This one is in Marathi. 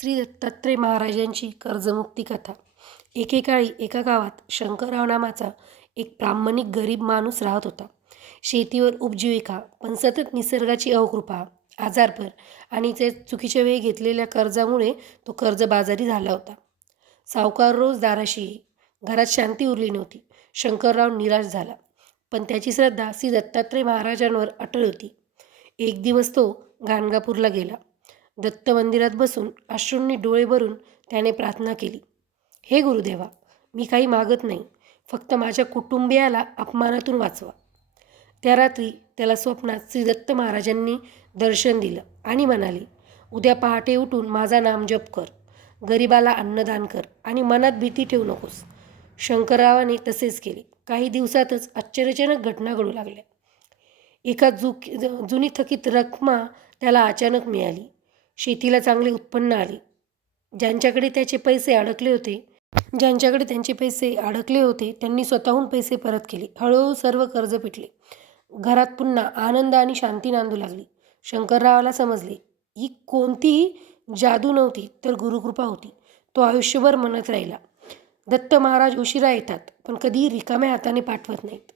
श्री दत्तात्रय महाराजांची कर्जमुक्ती कथा. एकेकाळी एका गावात शंकरराव नावाचा एक प्रामाणिक गरीब माणूस राहत होता. शेतीवर उपजीविका, पण सतत निसर्गाची अवकृपा, आजारपण आणि ते चुकीच्या वेळी घेतलेल्या कर्जामुळे तो कर्जबाजारी झाला होता. सावकार रोज दाराशी येई. घरात शांती उरली नव्हती. शंकरराव निराश झाला, पण त्याची श्रद्धा श्री दत्तात्रय महाराजांवर अटळ होती. एक दिवस तो गाणगापूरला गेला. दत्त मंदिरात बसून अश्रूंनी डोळे भरून त्याने प्रार्थना केली. हे गुरुदेवा, मी काही मागत नाही, फक्त माझ्या कुटुंबियाला अपमानातून वाचवा. त्या रात्री त्याला स्वप्नात श्री दत्त महाराजांनी दर्शन दिलं आणि म्हणाले, उद्या पहाटे उठून माझा नामजप कर, गरिबाला अन्नदान कर आणि मनात भीती ठेवू नकोस. शंकररावाने तसेच केले. काही दिवसातच आश्चर्यजनक घटना घडू लागल्या. एका जुनी थकीत रक्कम त्याला अचानक मिळाली. शेतीला चांगले उत्पन्न आले. ज्यांच्याकडे त्यांचे पैसे अडकले होते त्यांनी स्वतःहून पैसे परत केले. हळूहळू सर्व कर्ज फिटले. घरात पुन्हा आनंद आणि शांती नांदू लागली. शंकररावाला समजले, ही कोणतीही जादू नव्हती, तर गुरुकृपा होती. तो आयुष्यभर म्हणत राहिला, दत्त महाराज उशिरा येतात, पण कधीही रिकाम्या हाताने पाठवत नाहीत.